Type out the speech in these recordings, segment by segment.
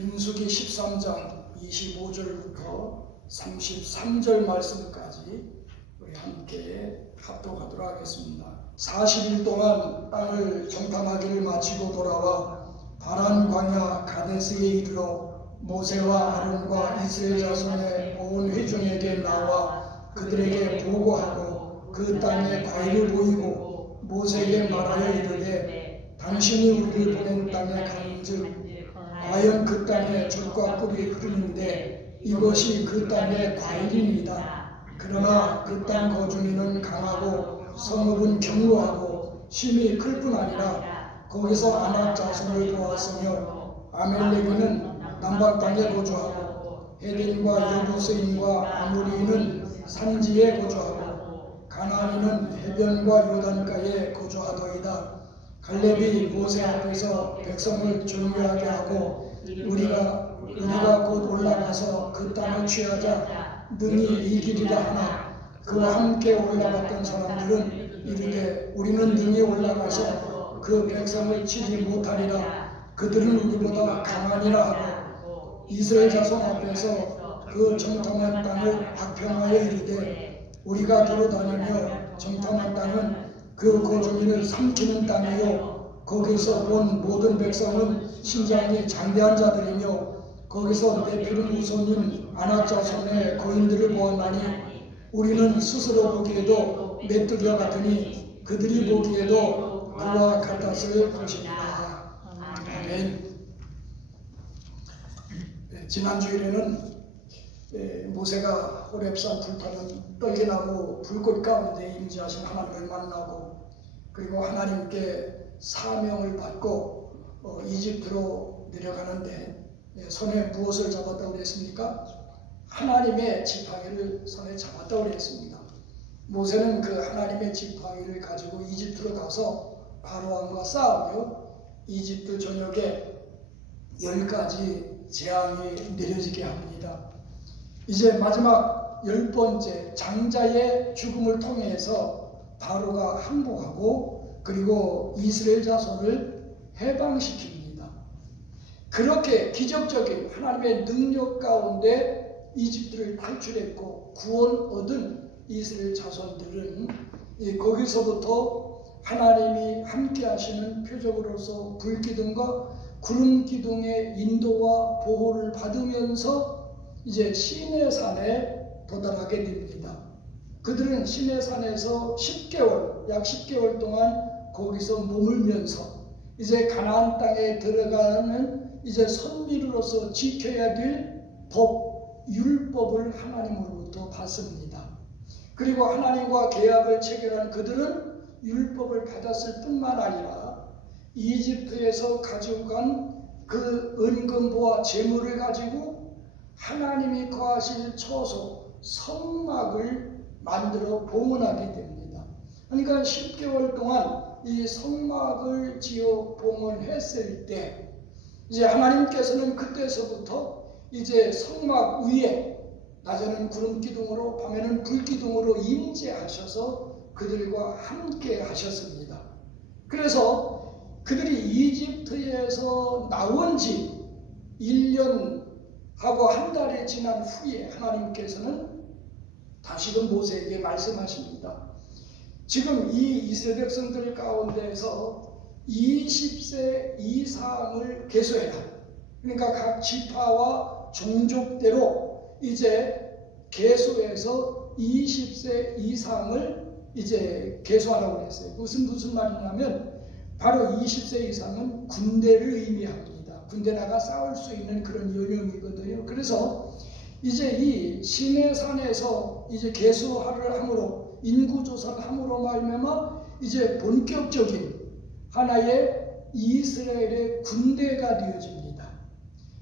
민수기 13장 25절부터 33절 말씀까지 우리 함께 합독하도록 하겠습니다. 40일 동안 땅을 정탐하기를 마치고 돌아와 바란 광야 가데스에 이르러 모세와 아론과 이스라엘 자손의 온 회중에게 나와 그들에게 보고하고 그 땅에 과일을 보이고 모세에게 말하여 이르되 당신이 우리를 보낸 땅에 가는즉 과연 그 땅에 젖과 꿀이 흐르는데 이것이 그 땅의 과일입니다. 그러나 그 땅 거주민은 강하고 성읍은 견고하고 힘이 클 뿐 아니라 거기서 아낙 자손을 보았으며 아멜렉은 남방 땅에 거주하고 헤덴과 여부스인과 아모리인은 산지에 거주하고 가나안인은 해변과 요단가에 거주하더이다. 갈렙이 모세 앞에서 백성을 존귀하게 하고 우리가 곧 올라가서 그 땅을 취하자 능히 이기리라 하나 그와 함께 올라갔던 사람들은 이르되 우리는 능히 올라가서 그 백성을 치지 못하리라. 그들은 우리보다 강하니라 하고 이스라엘 자손 앞에서 그 정탐한 땅을 악평하여 이르되 우리가 돌아다니며 정탐한 땅은 그 거주민을 삼키는 땅이요 거기서 본 모든 백성은 신장이 장대한 자들이며 거기서 네피림 후손인 아낙 자손의 거인들을 보았나니 우리는 스스로 보기에도 메뚜기와 같으니 그들이 보기에도 그와 같았을 것입니다. 아멘. 지난주일에는 모세가 호렙산 불타는 떨기나무 불꽃 가운데 임재하신 하나님을 만나고 그리고 하나님께 사명을 받고 이집트로 내려가는데 손에 무엇을 잡았다고 그랬습니까? 하나님의 지팡이를 손에 잡았다고 그랬습니다. 모세는 그 하나님의 지팡이를 가지고 이집트로 가서 바로왕과 싸우며 이집트 전역에 10가지 재앙이 내려지게 합니다. 이제 마지막 10번째 장자의 죽음을 통해서 바로가 항복하고 그리고 이스라엘 자손을 해방시킵니다. 그렇게 기적적인 하나님의 능력 가운데 이집트를 탈출했고 구원 얻은 이스라엘 자손들은 거기서부터 하나님이 함께 하시는 표적으로서 불기둥과 구름기둥의 인도와 보호를 받으면서 이제 시내산에 도달하게 됩니다. 그들은 시내산에서 10개월, 약 10개월 동안 거기서 머물면서 이제 가나안 땅에 들어가는 이제 선비로서 지켜야 될 법, 율법을 하나님으로부터 받습니다. 그리고 하나님과 계약을 체결한 그들은 율법을 받았을 뿐만 아니라 이집트에서 가지고 간 그 은금보와 재물을 가지고 하나님이 거하실 처소 성막을 만들어 봉헌하게 됩니다. 그러니까 10개월 동안 이 성막을 지어 봉헌했을 때 이제 하나님께서는 그때서부터 이제 성막 위에 낮에는 구름기둥으로 밤에는 불기둥으로 임재하셔서 그들과 함께 하셨습니다. 그래서 그들이 이집트에서 나온 지 1년하고 한 달이 지난 후에 하나님께서는 다시금 모세에게 말씀하십니다. 지금 이 이스라엘 백성들 가운데서 20세 이상을 계수해라. 그러니까 각 지파와 종족대로 이제 계수해서 20세 이상을 이제 계수하라고 했어요. 무슨 말이냐면 바로 20세 이상은 군대를 의미합니다. 군대 나가 싸울 수 있는 그런 연령이거든요. 그래서 이제 이 시내산에서 이제 계수를 함으로 인구조사를 함으로 말미암아 이제 본격적인 하나의 이스라엘의 군대가 되어집니다.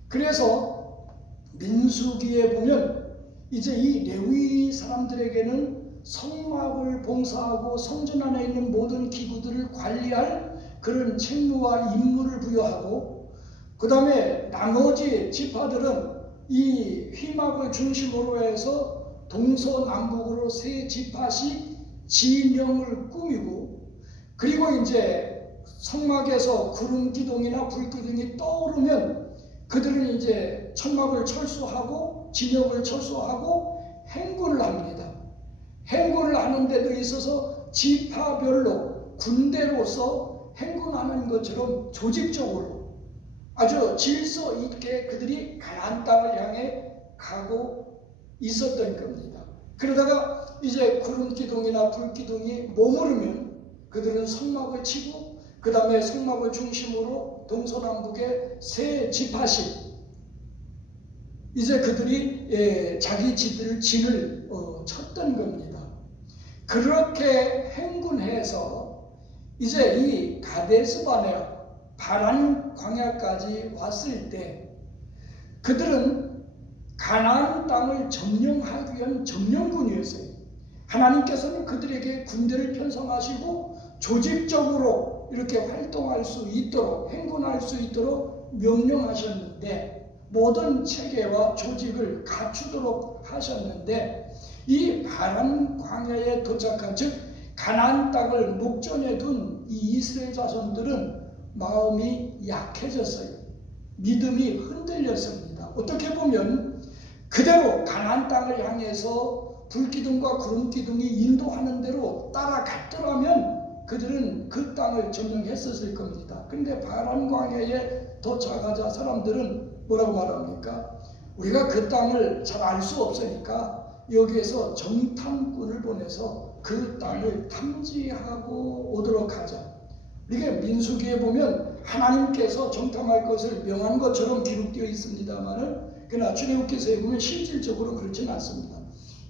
그래서 민수기에 보면 이제 이 레위 사람들에게는 성막을 봉사하고 성전 안에 있는 모든 기구들을 관리할 그런 책무와 임무를 부여하고 그 다음에 나머지 지파들은 이 휘막을 중심으로 해서 동서남북으로 세 지파씩 진영을 꾸미고 그리고 이제 성막에서 구름기둥이나 불기둥이 떠오르면 그들은 이제 천막을 철수하고 진영을 철수하고 행군을 합니다. 행군을 하는 데도 있어서 지파별로 군대로서 행군하는 것처럼 조직적으로 아주 질서 있게 그들이 가나안 땅을 향해 가고 있었던 겁니다. 그러다가 이제 구름 기둥이나 불 기둥이 머무르면 그들은 성막을 치고 그 다음에 성막을 중심으로 동서남북의 세 지파씩 이제 그들이 자기 진을 쳤던 겁니다. 그렇게 행군해서 이제 이 가데스 바네아 바란 광야까지 왔을 때 그들은 가나안 땅을 점령하기 위한 점령군이었어요. 하나님께서는 그들에게 군대를 편성하시고 조직적으로 이렇게 활동할 수 있도록 행군할 수 있도록 명령하셨는데 모든 체계와 조직을 갖추도록 하셨는데 이 바란 광야에 도착한 즉 가나안 땅을 목전에 둔 이 이스라엘 자손들은 마음이 약해졌어요. 믿음이 흔들렸습니다. 어떻게 보면 그대로 가나안 땅을 향해서 불기둥과 구름기둥이 인도하는 대로 따라갔더라면 그들은 그 땅을 점령했었을 겁니다. 그런데 바란 광야에 도착하자 사람들은 뭐라고 말합니까? 우리가 그 땅을 잘 알 수 없으니까 여기에서 정탐꾼을 보내서 그 땅을 탐지하고 오도록 하자. 이게 민수기에 보면 하나님께서 정탐할 것을 명한 것처럼 기록되어 있습니다만은 그러나 출애굽기서에 보면 실질적으로 그렇지는 않습니다.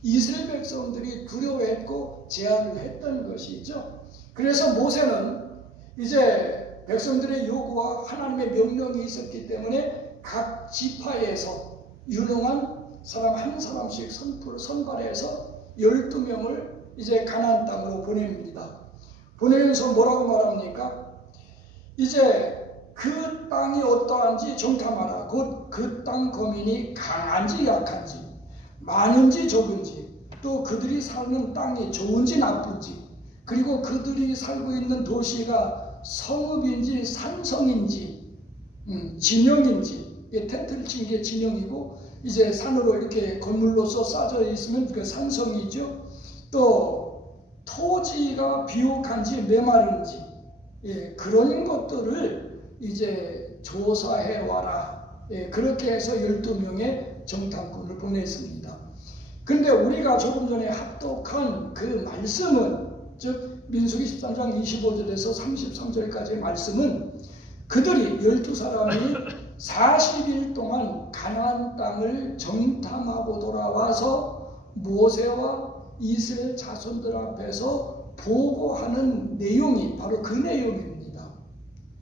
이스라엘 백성들이 두려워했고 제한을 했던 것이죠. 그래서 모세는 이제 백성들의 요구와 하나님의 명령이 있었기 때문에 각 지파에서 유능한 사람 한 사람씩 선발해서 12명을 이제 가나안 땅으로 보냅니다. 보내면서 뭐라고 말합니까? 이제 그 땅이 어떠한지 정탐하라. 곧 그 땅 거민이 강한지 약한지 많은지 적은지 또 그들이 사는 땅이 좋은지 나쁜지 그리고 그들이 살고 있는 도시가 성읍인지 산성인지 진영인지 텐트를 친 게 진영이고 이제 산으로 이렇게 건물로서 쌓여 있으면 그 산성이죠. 또 토지가 비옥한지 메마른지 그런 것들을 이제 조사해 와라. 그렇게 해서 12명의 정탐꾼을 보냈습니다. 근데 우리가 조금 전에 합독한 그 말씀은 즉 민수기 13장 25절에서 33절까지의 말씀은 그들이 12사람이 40일 동안 가나안 땅을 정탐하고 돌아와서 모세와 이스라엘 자손들 앞에서 보고하는 내용이 바로 그 내용입니다.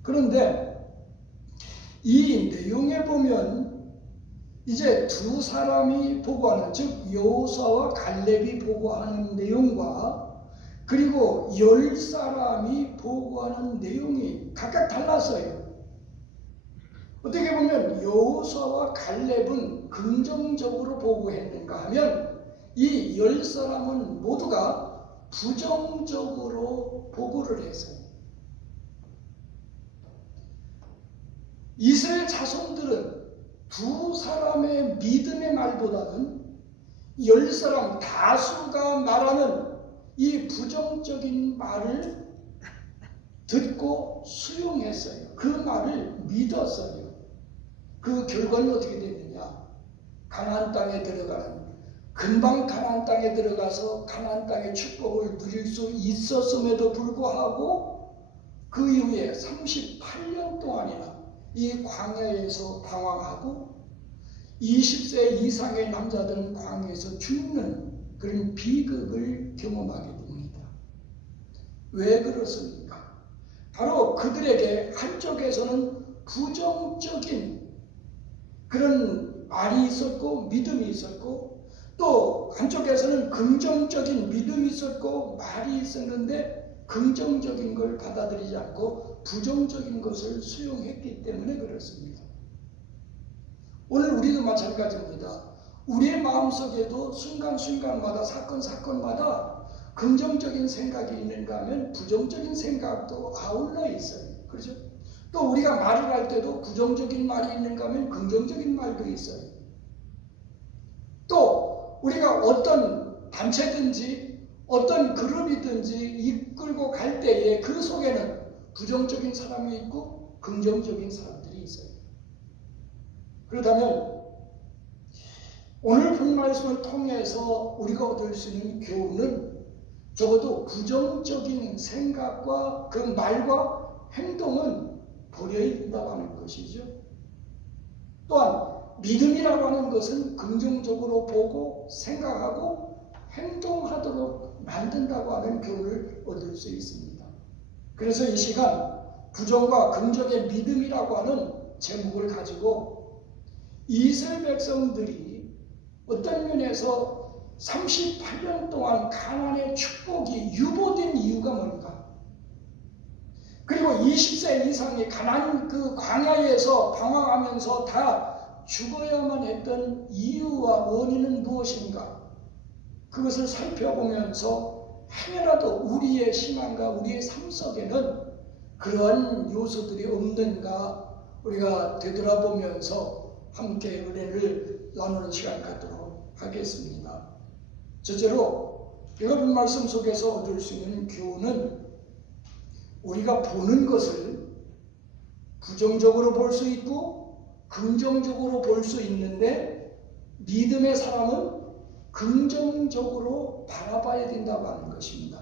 그런데 이 내용에 보면 이제 두 사람이 보고하는 즉 여호수아와 갈렙이 보고하는 내용과 그리고 10사람이 보고하는 내용이 각각 달랐어요. 어떻게 보면 여호수아와 갈렙은 긍정적으로 보고했는가 하면 이 10사람은 모두가 부정적으로 보고를 했어요. 이스라엘 자손들은 두 사람의 믿음의 말보다는 10사람 다수가 말하는 이 부정적인 말을 듣고 수용했어요. 그 말을 믿었어요. 그 결과는 어떻게 됐느냐? 가나안 땅에 들어가는 금방 가나안 땅에 들어가서 가나안 땅의 축복을 누릴 수 있었음에도 불구하고 그 이후에 38년 동안이나 이 광야에서 방황하고 20세 이상의 남자들은 광야에서 죽는 그런 비극을 경험하게 됩니다. 왜 그렇습니까? 바로 그들에게 한쪽에서는 부정적인 그런 말이 있었고 믿음이 있었고 또 한쪽에서는 긍정적인 믿음이 있었고 말이 있었는데 긍정적인 걸 받아들이지 않고 부정적인 것을 수용했기 때문에 그렇습니다. 오늘 우리도 마찬가지입니다. 우리의 마음속에도 순간순간마다 사건마다 긍정적인 생각이 있는가 하면 부정적인 생각도 아울러 있어요. 그렇죠? 또 우리가 말을 할 때도 부정적인 말이 있는가 하면 긍정적인 말도 있어요. 또 우리가 어떤 단체든지 어떤 그룹이든지 이끌고 갈 때에 그 속에는 부정적인 사람이 있고 긍정적인 사람들이 있어요. 그렇다면 오늘 본 말씀을 통해서 우리가 얻을 수 있는 교훈은 적어도 부정적인 생각과 그 말과 행동은 버려야 된다고 하는 것이죠. 또한 믿음이라고 하는 것은 긍정적으로 보고 생각하고 행동하도록 만든다고 하는 교훈을 얻을 수 있습니다. 그래서 이 시간 부정과 긍정의 믿음이라고 하는 제목을 가지고 이스라엘 백성들이 어떤 면에서 38년 동안 가나안의 축복이 유보된 이유가 뭔가? 그리고 20세 이상이 가나안 그 광야에서 방황하면서 다 죽어야만 했던 이유와 원인은 무엇인가? 그것을 살펴보면서 행여라도 우리의 신앙과 우리의 삶 속에는 그러한 요소들이 없는가 우리가 되돌아보면서 함께 은혜를 나누는 시간 갖도록 하겠습니다. 첫째로 여러분 말씀 속에서 얻을 수 있는 교훈은 우리가 보는 것을 부정적으로 볼 수 있고 긍정적으로 볼 수 있는데 믿음의 사람은 긍정적으로 바라봐야 된다고 하는 것입니다.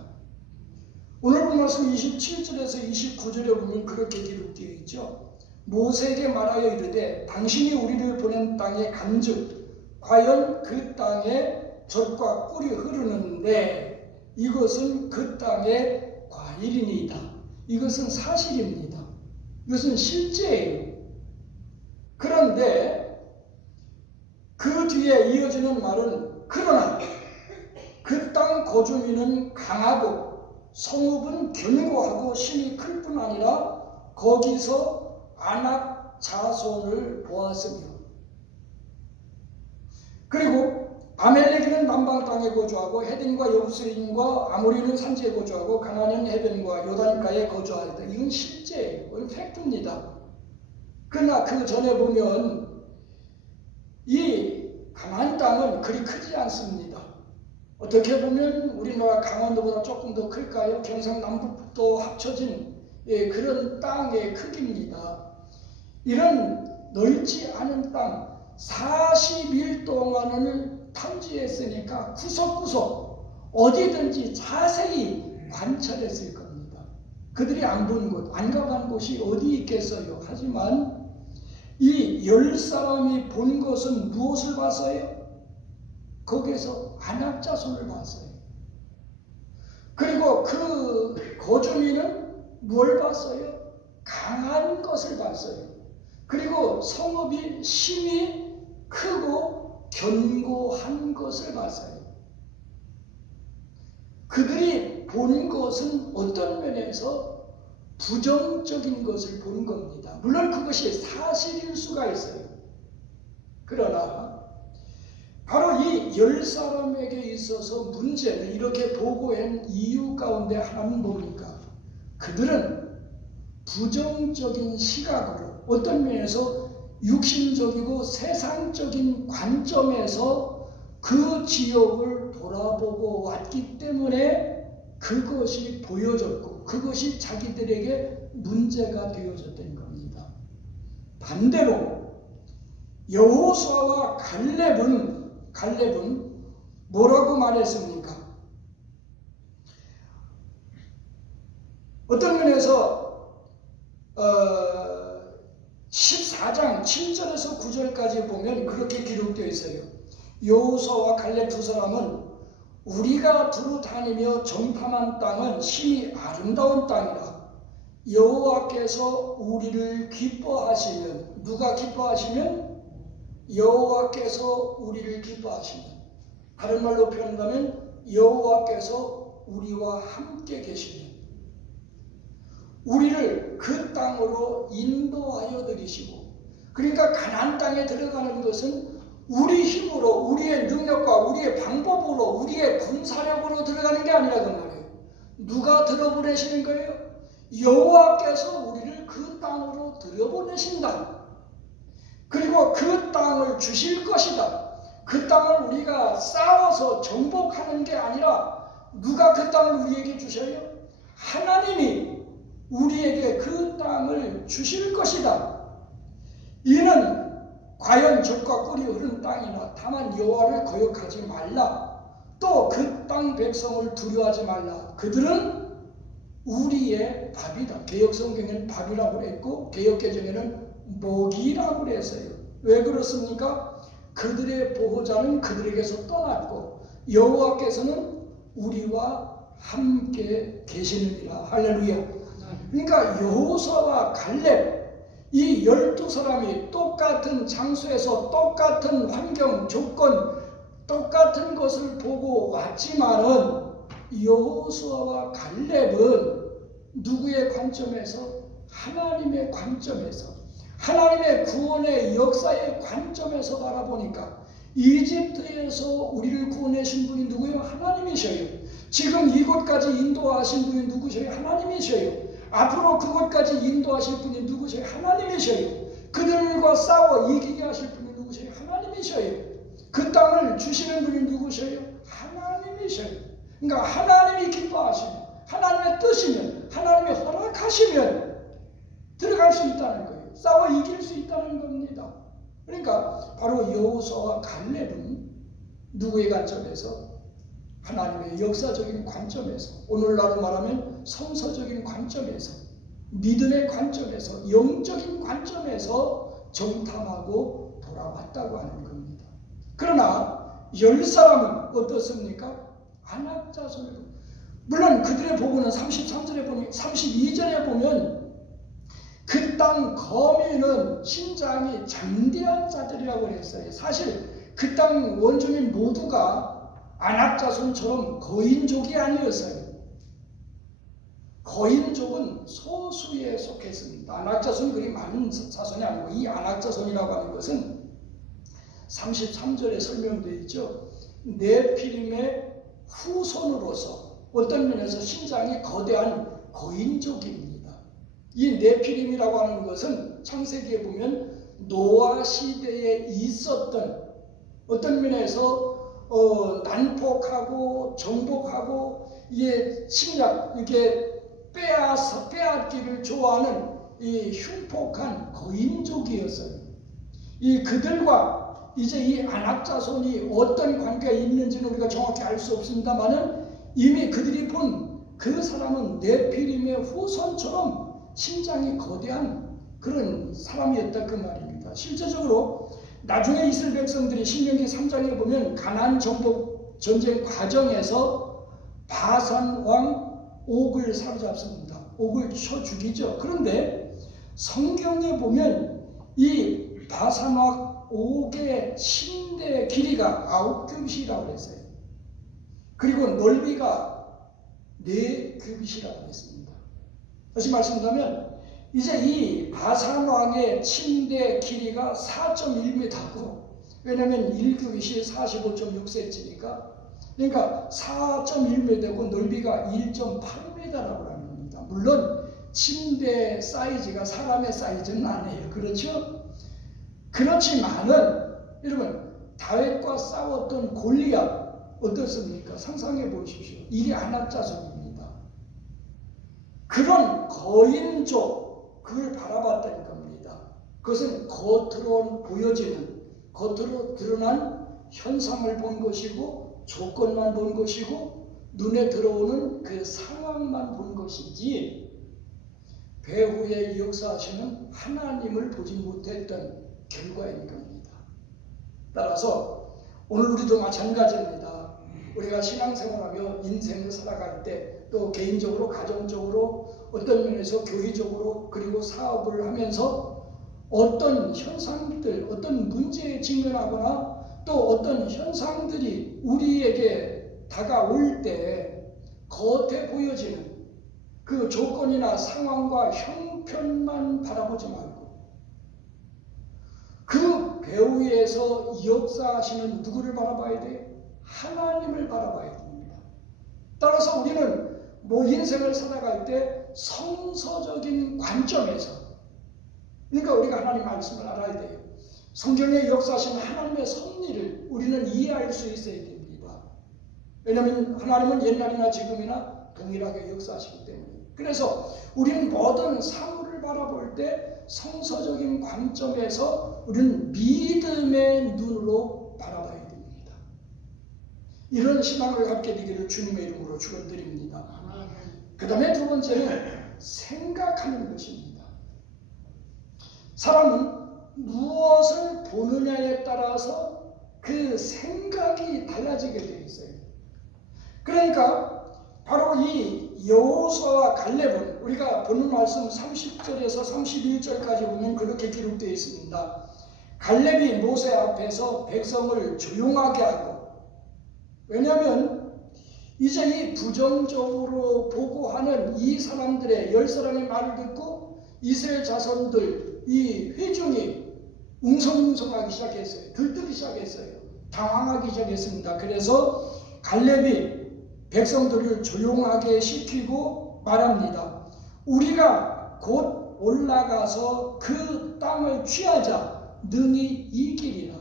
오늘 본 말씀 27절에서 29절에 보면 그렇게 기록되어 있죠. 모세에게 말하여 이르되 당신이 우리를 보낸 땅에 간즉 과연 그 땅에 젖과 꿀이 흐르는데 이것은 그 땅의 과일이니이다. 이것은 사실입니다. 이것은 실제예요. 그런데 그 뒤에 이어지는 말은 그러나 그 땅 거주민은 강하고 성읍은 견고하고 힘이 클 뿐 아니라 거기서 아낙 자손을 보았으며 그리고 아멜렉은 남방 땅에 거주하고 헤딘과 여부스인과 아모리는 산지에 거주하고 가나안은 해변과 요단가에 거주하였다. 이건 실제예요. 이건 팩트입니다. 그러나 그 전에 보면 이 가나안 땅은 그리 크지 않습니다. 어떻게 보면 우리나라 강원도보다 조금 더 클까요? 경상남북도 합쳐진 그런 땅의 크기입니다. 이런 넓지 않은 땅 40일 동안을 탐지했으니까 구석구석 어디든지 자세히 관찰했을 겁니다. 그들이 안 본 곳, 안 가본 곳이 어디 있겠어요? 하지만 이 10사람이 본 것은 무엇을 봤어요? 거기에서 아낙 자손을 봤어요. 그리고 그 거주민은 뭘 봤어요? 강한 것을 봤어요. 그리고 성읍이 힘이 크고 견고한 것을 봤어요. 그들이 본 것은 어떤 면에서 부정적인 것을 본 겁니다. 물론 그것이 사실일 수가 있어요. 그러나 바로 이 10사람에게 있어서 문제는 이렇게 보고한 이유 가운데 하나는 뭡니까? 그들은 부정적인 시각으로 어떤 면에서 육신적이고 세상적인 관점에서 그 지역을 돌아보고 왔기 때문에 그것이 보여졌고 그것이 자기들에게 문제가 되어졌던 겁니다. 반대로 여호수아와 갈렙은 뭐라고 말했습니까? 어떤 면에서 14장 7절에서 9절까지 보면 그렇게 기록되어 있어요. 여호수아와 갈렙 두 사람은 우리가 두루 다니며 정탐한 땅은 심히 아름다운 땅이라 여호와께서 우리를 기뻐하시면 누가 기뻐하시면 여호와께서 우리를 기뻐하시면 다른 말로 표현한다면 여호와께서 우리와 함께 계시면 우리를 그 땅으로 인도하여 드리시고 그러니까 가나안 땅에 들어가는 것은 우리 힘으로 우리의 능력과 우리의 방법으로 우리의 군사력으로 들어가는 게 아니라 그 말이에요. 누가 들어보내시는 거예요? 여호와께서 우리를 그 땅으로 들여보내신다. 그리고 그 땅을 주실 것이다. 그 땅을 우리가 싸워서 정복하는 게 아니라 누가 그 땅을 우리에게 주셔요? 하나님이 우리에게 그 땅을 주실 것이다. 이는 과연 젖과 꿀이 흐른 땅이나 다만 여호와를 거역하지 말라. 또 그 땅 백성을 두려워하지 말라. 그들은 우리의 밥이다. 개역성경에는 밥이라고 그랬고 개역개정에는 먹이라고 그랬어요. 왜 그렇습니까? 그들의 보호자는 그들에게서 떠났고 여호와께서는 우리와 함께 계시느니라. 할렐루야. 그러니까 여호수아와 갈렙 이 12사람이 똑같은 장소에서 똑같은 환경, 조건, 똑같은 것을 보고 왔지만은 여호수아와 갈렙은 누구의 관점에서? 하나님의 관점에서, 하나님의 구원의 역사의 관점에서 바라보니까 이집트에서 우리를 구원하신 분이 누구예요? 하나님이셔요. 지금 이곳까지 인도하신 분이 누구셔요? 하나님이셔요. 앞으로 그곳까지 인도하실 분이 누구셔요? 하나님이셔요. 그들과 싸워 이기게 하실 분이 누구셔요? 하나님이셔요. 그 땅을 주시는 분이 누구셔요? 하나님이셔요. 그러니까 하나님이 기뻐하시면, 하나님의 뜻이면, 하나님이 허락하시면 들어갈 수 있다는 거예요. 싸워 이길 수 있다는 겁니다. 그러니까 바로 여호수아와 갈렙은 누구의 관점에서? 하나님의 역사적인 관점에서, 오늘날로 말하면 성서적인 관점에서, 믿음의 관점에서, 영적인 관점에서 정탐하고 돌아왔다고 하는 겁니다. 그러나 10사람은 어떻습니까? 안악자손을, 물론 그들의 보고는 33절에 보면, 32절에 보면 그 땅 거민은 신장이 장대한 자들이라고 했어요. 사실 그 땅 원주민 모두가 안악자손처럼 거인족이 아니었어요. 거인족은 소수에 속했습니다. 안악자손이 그리 많은 자손이 아니고, 이 안악자손이라고 하는 것은 33절에 설명되어 있죠. 네피림의 후손으로서 어떤 면에서 신장이 거대한 거인족입니다. 이 네피림이라고 하는 것은 창세기에 보면 노아 시대에 있었던, 어떤 면에서 난폭하고 정복하고 이게 침략, 이게 빼앗기를 좋아하는 이 흉폭한 거인족이었어요. 이 그들과 이제 이 안악자손이 어떤 관계가 있는지는 우리가 정확히 알 수 없습니다만은 이미 그들이 본 그 사람은 네피림의 후손처럼 신장이 거대한 그런 사람이었다 그 말입니다. 실제적으로 나중에 이스라엘 백성들이 신명기 3장에 보면 가나안 정복 전쟁 과정에서 바산 왕 옥을 사로잡습니다. 옥을 쳐 죽이죠. 그런데 성경에 보면 이 바산 왕 옥의 침대 길이가 9규빗이라고 했어요. 그리고 넓이가 4규빗이라고 했습니다. 다시 말씀드리면 이제 이 바산 왕의 침대 길이가 4.1m고, 왜냐하면 1규빗이 45.6cm니까, 그러니까 4.1m고 넓이가 1.8m라고 하는 겁니다. 물론 침대 사이즈가 사람의 사이즈는 아니에요. 그렇죠? 그렇지만은 여러분, 다윗과 싸웠던 골리앗 어떻습니까? 상상해 보십시오. 이게 안악자손입니다. 그런 거인족, 그걸 바라봤다는 겁니다. 그것은 겉으로 보여지는, 겉으로 드러난 현상을 본 것이고, 조건만 본 것이고, 눈에 들어오는 그 상황만 본 것이지, 배후에 역사하시는 하나님을 보지 못했던 결과인 겁니다. 따라서 오늘 우리도 마찬가지입니다. 우리가 신앙생활하며 인생을 살아갈 때, 또 개인적으로, 가정적으로, 어떤 면에서 교회적으로, 그리고 사업을 하면서 어떤 현상들, 어떤 문제에 직면하거나 또 어떤 현상들이 우리에게 다가올 때 겉에 보여지는 그 조건이나 상황과 형편만 바라보지 말고 그 배후에서 역사하시는 누구를 바라봐야 돼요? 하나님을 바라봐야 됩니다. 따라서 우리는 인생을 살아갈 때 성서적인 관점에서, 그러니까 우리가 하나님 말씀을 알아야 돼요. 성경에 역사하신 하나님의 섭리를 우리는 이해할 수 있어야 됩니다. 왜냐하면 하나님은 옛날이나 지금이나 동일하게 역사하시기 때문에. 그래서 우리는 모든 사물을 바라볼 때 성서적인 관점에서 우리는 믿음의 눈으로 바라봐야 됩니다. 이런 신앙을 갖게 되기를 주님의 이름으로 축원드립니다. 그 다음에 두 번째는 생각하는 것입니다. 사람은 무엇을 보느냐에 따라서 그 생각이 달라지게 되어 있어요. 그러니까 바로 이 여호수아와 갈렙은 우리가 보는 말씀 30절에서 31절까지 보면 그렇게 기록되어 있습니다. 갈렙이 모세 앞에서 백성을 조용하게 하고, 왜냐하면 이제 이 부정적으로 보고하는 이 사람들의 10사람의 말을 듣고 이스라엘 자손들 이 회중이 웅성웅성하기 시작했어요. 들뜨기 시작했어요. 당황하기 시작했습니다. 그래서 갈렙이 백성들을 조용하게 시키고 말합니다. 우리가 곧 올라가서 그 땅을 취하자 능히 이기리라.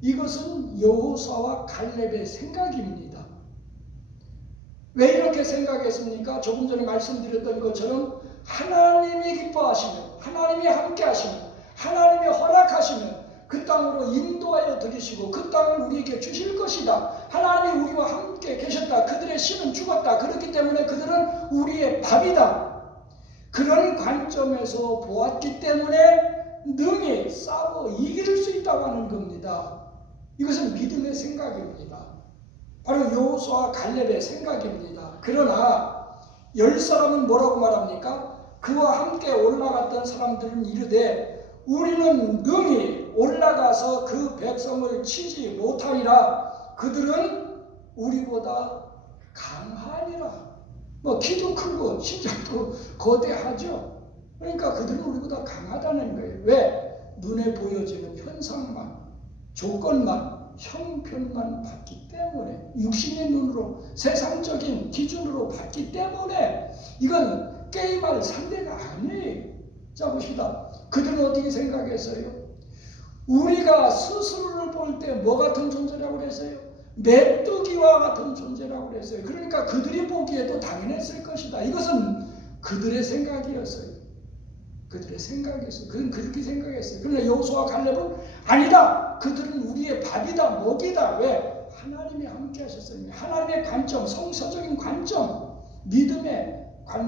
이것은 여호수아와 갈렙의 생각입니다. 왜 이렇게 생각했습니까? 조금 전에 말씀드렸던 것처럼 하나님이 기뻐하시면, 하나님이 함께 하시면, 하나님이 허락하시면 그 땅으로 인도하여 들이시고 그 땅을 우리에게 주실 것이다. 하나님이 우리와 함께 계셨다. 그들의 신은 죽었다. 그렇기 때문에 그들은 우리의 밥이다. 그런 관점에서 보았기 때문에 능히 싸워 이길 수 있다고 하는 겁니다. 이것은 믿음의 생각입니다. 바로 여호수아와 갈렙의 생각입니다. 그러나 10사람은 뭐라고 말합니까? 그와 함께 올라갔던 사람들은 이르되 우리는 능히 올라가서 그 백성을 치지 못하리라. 그들은 우리보다 강하니라. 키도 크고 신장도 거대하죠. 그러니까 그들은 우리보다 강하다는 거예요. 왜? 눈에 보여지는 현상만, 조건만, 형편만 봤기 때문에, 육신의 눈으로 세상적인 기준으로 봤기 때문에 이건 게임할 상대가 아니에요. 자, 봅시다. 그들은 어떻게 생각했어요? 우리가 스스로를 볼 때 뭐 같은 존재라고 그랬어요? 메뚜기와 같은 존재라고 그랬어요. 그러니까 그들이 보기에도 당연했을 것이다. 이것은 그들의 생각이었어요. 그들의 생각이었어요. 그들은 그렇게 생각했어요. 그러나 여호수아와 갈렙은 아니다. 그들은 우리의 밥이다, 먹이다. 왜? 하나님이 함께 하셨어요. 하나님의 관점, 성서적인 관점, 믿음의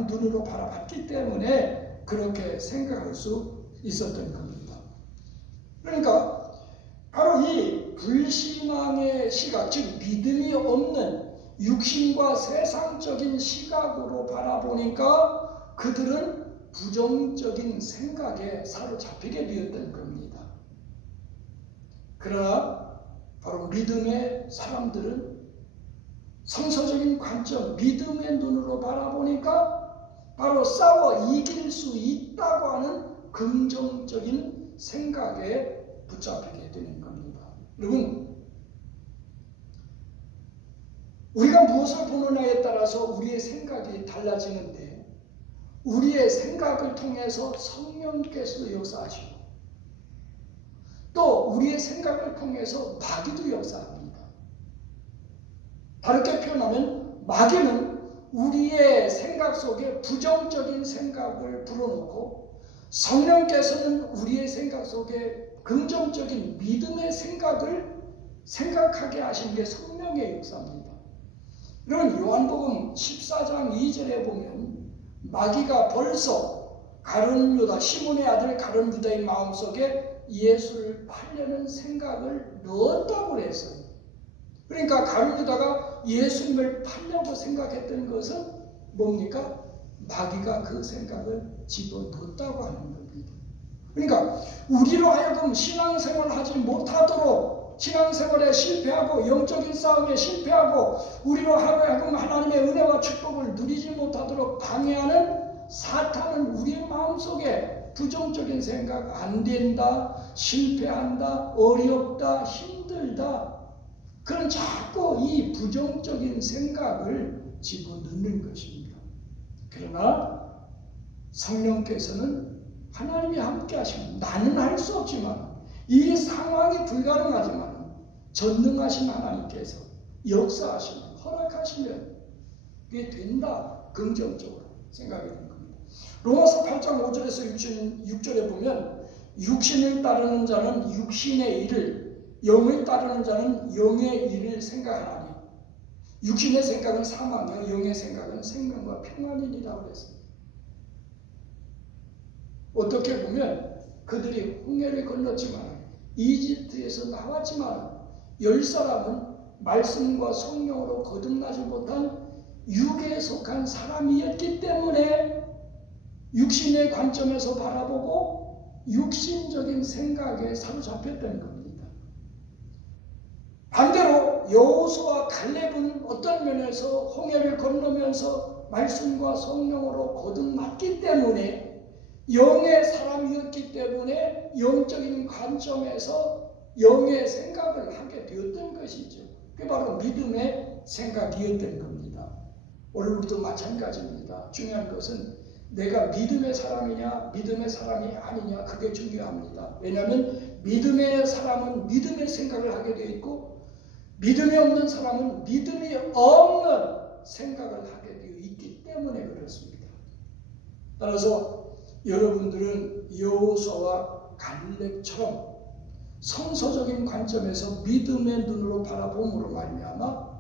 눈으로 바라봤기 때문에 그렇게 생각할 수 있었던 겁니다. 그러니까 바로 이 불신앙의 시각, 즉 믿음이 없는 육신과 세상적인 시각으로 바라보니까 그들은 부정적인 생각에 사로잡히게 되었던 겁니다. 그러나 바로 믿음의 사람들은 성서적인 관점, 믿음의 눈으로 바라보니까 바로 싸워 이길 수 있다고 하는 긍정적인 생각에 붙잡히게 되는 겁니다. 여러분, 우리가 무엇을 보느냐에 따라서 우리의 생각이 달라지는데 우리의 생각을 통해서 성령께서 역사하시고 또 우리의 생각을 통해서 마귀도 역사합니다. 다르게 표현하면 마귀는 우리의 생각 속에 부정적인 생각을 불어넣고 성령께서는 우리의 생각 속에 긍정적인 믿음의 생각을 생각하게 하신 게 성령의 역사입니다. 여러분, 요한복음 14장 2절에 보면 마귀가 벌써 가룟 유다, 시몬의 아들 가룟 유다의 마음속에 예수를 팔려는 생각을 넣었다고 그랬어요. 그러니까 가룟 유다가 예수님을 팔려고 생각했던 것은 뭡니까? 마귀가 그 생각을 집어넣었다고 하는 겁니다. 그러니까 우리로 하여금 신앙생활을 하지 못하도록, 신앙생활에 실패하고 영적인 싸움에 실패하고 우리로 하여금 하나님의 은혜와 축복을 누리지 못하도록 방해하는 사탄은 우리의 마음속에 부정적인 생각, 안 된다, 실패한다, 어렵다, 힘들다, 그런 자꾸 이 부정적인 생각을 집어넣는 것입니다. 그러나 성령께서는 하나님이 함께 하시면 나는 할 수 없지만 이 상황이 불가능하지만 전능하신 하나님께서 역사하시면 허락하시면 그게 된다. 긍정적으로 생각이 되는 겁니다. 로마서 8장 5절에서 6절에 보면 육신을 따르는 자는 육신의 일을, 영을 따르는 자는 영의 일을 생각하나니 육신의 생각은 사망이요 영의 생각은 생명과 평안이니라 그랬습니다. 어떻게 보면 그들이 홍해를 건넜지만 이집트에서 나왔지만 10사람은 말씀과 성령으로 거듭나지 못한 육에 속한 사람이었기 때문에 육신의 관점에서 바라보고 육신적인 생각에 사로잡혔다는 겁니다. 반대로 여호수아와 갈렙은 어떤 면에서 홍해를 건너면서 말씀과 성령으로 거듭났기 때문에 영의 사람이었기 때문에 영적인 관점에서 영의 생각을 하게 되었던 것이죠. 그게 바로 믿음의 생각이었던 겁니다. 오늘부터 마찬가지입니다. 중요한 것은 내가 믿음의 사람이냐 믿음의 사람이 아니냐 그게 중요합니다. 왜냐하면 믿음의 사람은 믿음의 생각을 하게 되어 있고 믿음이 없는 사람은 믿음이 없는 생각을 하게 되어 있기 때문에 그렇습니다. 따라서 여러분들은 여호수아와 갈렙처럼 성서적인 관점에서 믿음의 눈으로 바라봄으로 말미암아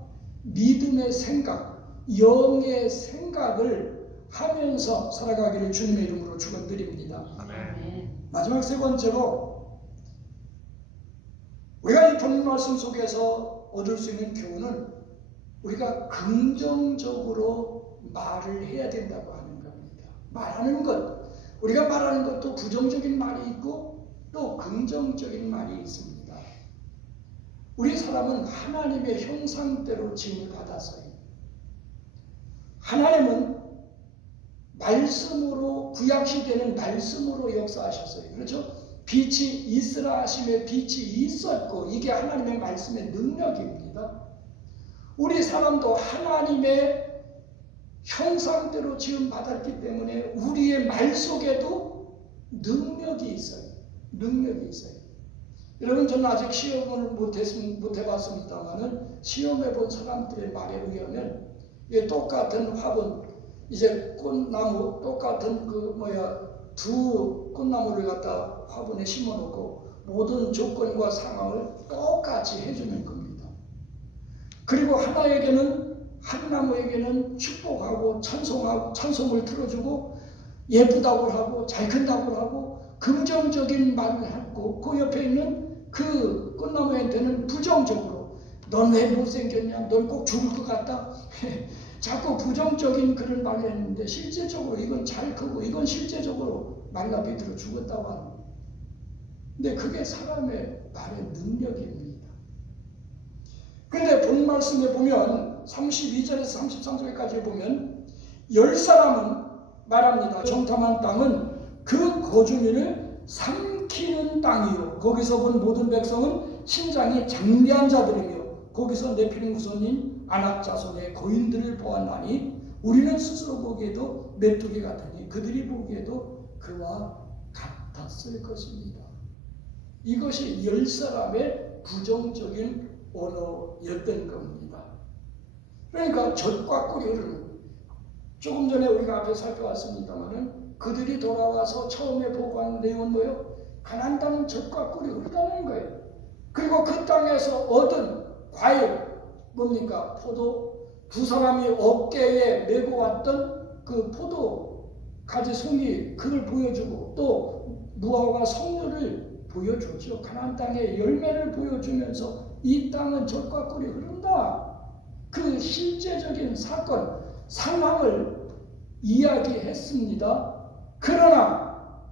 믿음의 생각, 영의 생각을 하면서 살아가기를 주님의 이름으로 축원드립니다. 아멘. 마지막 세 번째로 우리가 이 본문 말씀 속에서 얻을 수 있는 교훈은 우리가 긍정적으로 말을 해야 된다고 하는 겁니다. 말하는 것, 우리가 말하는 것도 부정적인 말이 있고 또 긍정적인 말이 있습니다. 우리 사람은 하나님의 형상대로 지음을 받았어요. 하나님은 말씀으로 구약시대는 말씀으로 역사하셨어요. 그렇죠? 빛이 있으라 하심에 빛이 있었고 이게 하나님의 말씀의 능력입니다. 우리 사람도 하나님의 형상대로 지음받았기 때문에 우리의 말 속에도 능력이 있어요. 능력이 있어요. 여러분 저는 아직 시험을 못 해봤습니다만은 시험해 본 사람들의 말에 의하면 똑같은 화분 이제 꽃나무 똑같은 두 꽃나무를 갖다 화분에 심어놓고 모든 조건과 상황을 똑같이 해주는 겁니다. 그리고 한 나무에게는 축복하고 찬송을 들어주고 예쁘다고 하고 잘 큰다고 하고 긍정적인 말을 하고 그 옆에 있는 그 꽃나무한테는 부정적으로 넌 왜 못생겼냐, 넌 꼭 죽을 것 같다 자꾸 부정적인 그런 말을 했는데 실제적으로 이건 잘 크고 이건 실제적으로 말라 비틀어 죽었다고 하는 거예요. 근데 그게 사람의 말의 능력입니다. 그런데 본 말씀에 보면 32절에서 33절까지 보면 10사람은 말합니다. 정탐한 땅은 그 거주민을 삼키는 땅이요 거기서 본 모든 백성은 신장이 장대한 자들이며 거기서 네피림 후손인 아낙 자손의 거인들을 보았나니 우리는 스스로 보기에도 메뚜기 같으니 그들이 보기에도 그와 같았을 것입니다. 이것이 10사람의 부정적인 언어였던 겁니다. 그러니까 젖과 꿀이 흐르는 조금 전에 우리가 앞에 살펴봤습니다마는 그들이 돌아와서 처음에 보고한 내용은 뭐예요? 가나안 땅은 젖과 꿀이 흐르다는 거예요. 그리고 그 땅에서 얻은 과일 뭡니까? 포도. 두 사람이 어깨에 메고 왔던 그 포도 가지 송이 그걸 보여주고 또 무화과 석류를 보여주죠. 가나안 땅의 열매를 보여주면서 이 땅은 젖과 꿀이 흐른다. 그 실제적인 사건, 상황을 이야기했습니다. 그러나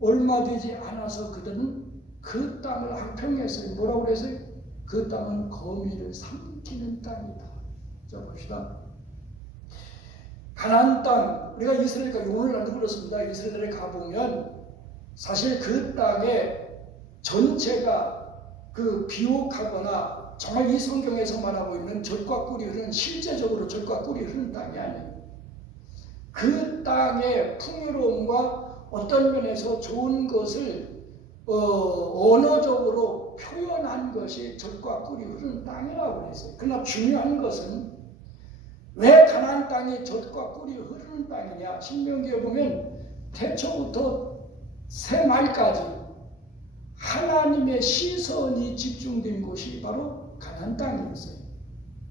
얼마 되지 않아서 그들은 그 땅을 학평했어요. 뭐라고 그랬어요? 그 땅은 거미를 삼키는 땅이다. 자 봅시다. 가나안 땅, 우리가 이스라엘까지 오늘 안 그렇습니다. 이스라엘에 가보면 사실 그 땅에 전체가 그 비옥하거나 정말 이 성경에서 말하고 있는 젖과 꿀이 흐르는 실제적으로 젖과 꿀이 흐르는 땅이 아니에요. 그 땅의 풍요로움과 어떤 면에서 좋은 것을 언어적으로 표현한 것이 젖과 꿀이 흐르는 땅이라고 그랬어요. 그러나 중요한 것은 왜 가나안 땅이 젖과 꿀이 흐르는 땅이냐? 신명기에 보면 태초부터 새말까지 하나님의 시선이 집중된 곳이 바로 가나안 땅이었어요.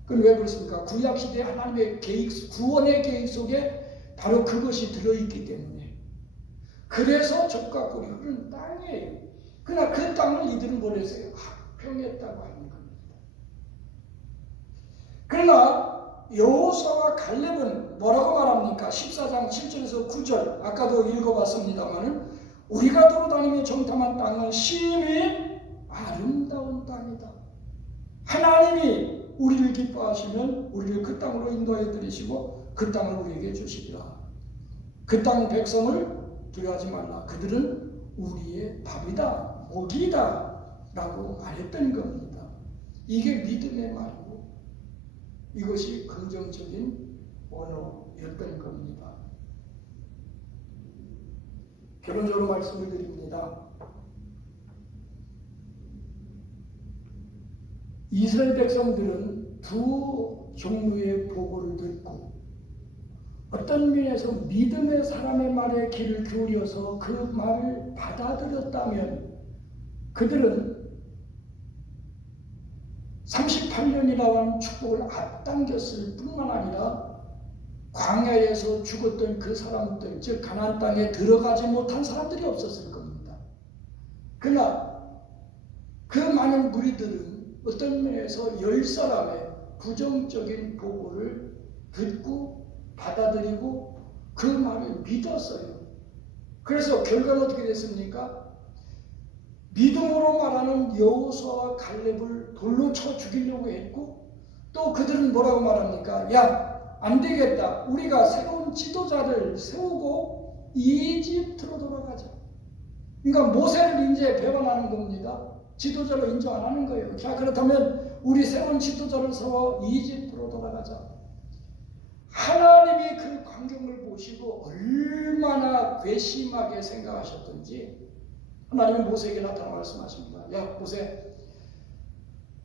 그건 왜 그렇습니까? 구약시대 하나님의 계획, 구원의 계획 속에 바로 그것이 들어있기 때문에. 그래서 젖과 꿀이 흐르는 땅이에요. 그러나 그 땅을 이들은 뭐랬어요? 합평했다고 하는 겁니다. 그러나 여호수아와 갈렙은 뭐라고 말합니까? 14장 7절에서 9절 아까도 읽어봤습니다마는 우리가 돌아다니며 정탐한 땅은 심히 아름다운 땅이다. 하나님이 우리를 기뻐하시면 우리를 그 땅으로 인도해 드리시고 그 땅을 우리에게 주시리라. 그 땅 백성을 두려워하지 말라. 그들은 우리의 밥이다, 먹이다 라고 말했던 겁니다. 이게 믿음의 말이고 이것이 긍정적인 언어였던 겁니다. 결론적으로 말씀을 드립니다. 이스라엘 백성들은 두 종류의 보고를 듣고 어떤 면에서 믿음의 사람의 말에 귀를 기울여서 그 말을 받아들였다면 그들은 38년이라고 하는 축복을 앞당겼을 뿐만 아니라 광야에서 죽었던 그 사람들, 즉 가나안 땅에 들어가지 못한 사람들이 없었을 겁니다. 그러나 그 많은 무리들은 어떤 면에서 10사람의 부정적인 보고를 듣고 받아들이고 그 말을 믿었어요. 그래서 결과는 어떻게 됐습니까? 믿음으로 말하는 여호수아와 갈렙을 돌로 쳐 죽이려고 했고 또 그들은 뭐라고 말합니까? 야, 안 되겠다. 우리가 새로운 지도자를 세우고 이집트로 돌아가자. 그러니까 모세를 이제 배반하는 겁니다. 지도자로 인정 안 하는 거예요. 자, 그렇다면 우리 새로운 지도자를 세워 이집트로 돌아가자. 하나님이 그 광경을 보시고 얼마나 괘씸하게 생각하셨던지 하나님은 모세에게 나타나 말씀하십니다. 야, 모세,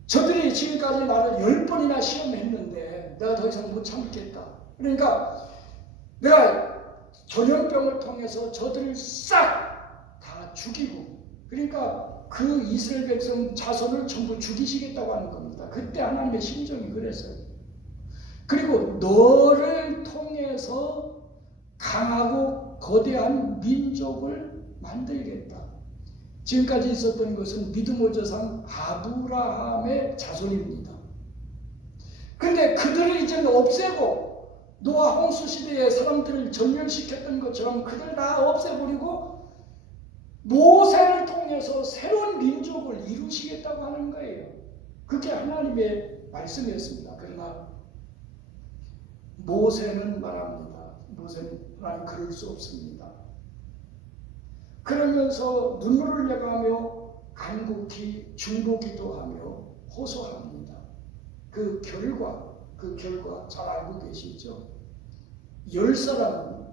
저들이 지금까지 나를 10번이나 시험했는데 내가 더 이상 못 참겠다. 그러니까 내가 전염병을 통해서 저들을 싹 다 죽이고 그러니까 그 이스라엘 백성 자손을 전부 죽이시겠다고 하는 겁니다. 그때 하나님의 심정이 그랬어요. 그리고 너를 통해서 강하고 거대한 민족을 만들겠다. 지금까지 있었던 것은 믿음의 조상 아브라함의 자손입니다. 그런데 그들을 이제 없애고 노아 홍수 시대에 사람들을 전멸시켰던 것처럼 그들 다 없애버리고 모세를 통해서 새로운 민족을 이루시겠다고 하는 거예요. 그게 하나님의 말씀이었습니다. 그러나 모세는 말합니다. 모세는 그럴 수 없습니다. 그러면서 눈물을 내가며 간곡히 중보기도 하며 호소합니다. 그 결과 잘 알고 계시죠? 10사람은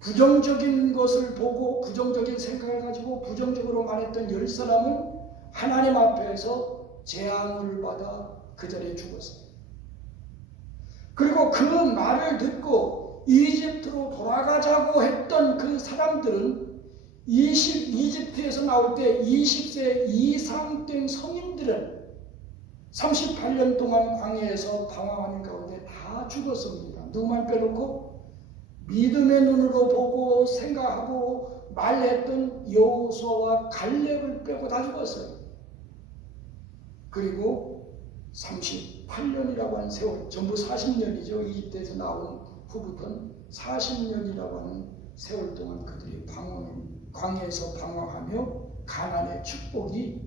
부정적인 것을 보고 부정적인 생각을 가지고 부정적으로 말했던 10사람은 하나님 앞에서 재앙을 받아 그 자리에 죽었어요. 그리고 그 말을 듣고 이집트로 돌아가자고 했던 그 사람들은 이집트에서 나올 때 20세 이상 된 성인들은 38년 동안 광야에서 방황하는 가운데 다 죽었습니다. 누구만 빼놓고 믿음의 눈으로 보고 생각하고 말했던 여호수아와 갈렙을 빼고 다 죽었어요. 그리고 38년이라고 하는 세월, 전부 40년이죠. 이집트에서 나온 후부터는 40년이라고 하는 세월 동안 그들이 광야에서 방황하며 가나안의 축복이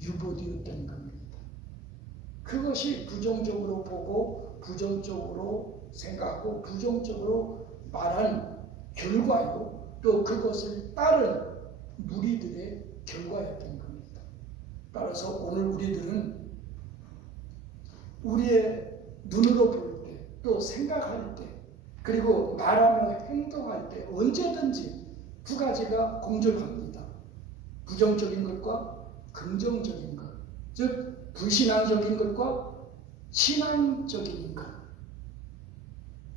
유보되었던 겁니다. 그것이 부정적으로 보고 부정적으로 생각하고 부정적으로 말한 결과이고 또 그것을 따른 무리들의 결과였던 겁니다. 따라서 오늘 우리들은 우리의 눈으로 볼 때, 또 생각할 때, 그리고 말하며 행동할 때 언제든지 두 가지가 공존합니다. 부정적인 것과 긍정적인 것, 즉 불신앙적인 것과 신앙적인 것.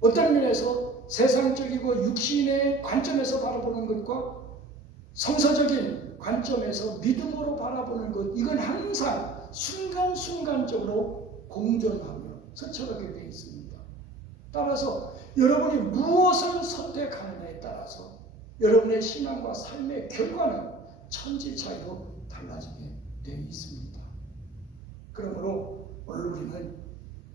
어떤 면에서 세상적이고 육신의 관점에서 바라보는 것과 성서적인 관점에서 믿음으로 바라보는 것, 이건 항상 순간순간적으로 공존하며 서철하게 되어 있습니다. 따라서 여러분이 무엇을 선택하느냐에 따라서 여러분의 신앙과 삶의 결과는 천지 차이로 달라지게 되어 있습니다. 그러므로 오늘 우리는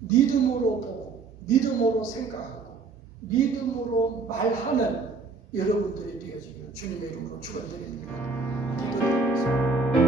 믿음으로 보고 믿음으로 생각하고 믿음으로 말하는 여러분들이 되어지기를 주님의 이름으로 축원드립니다. 기도드리겠습니다.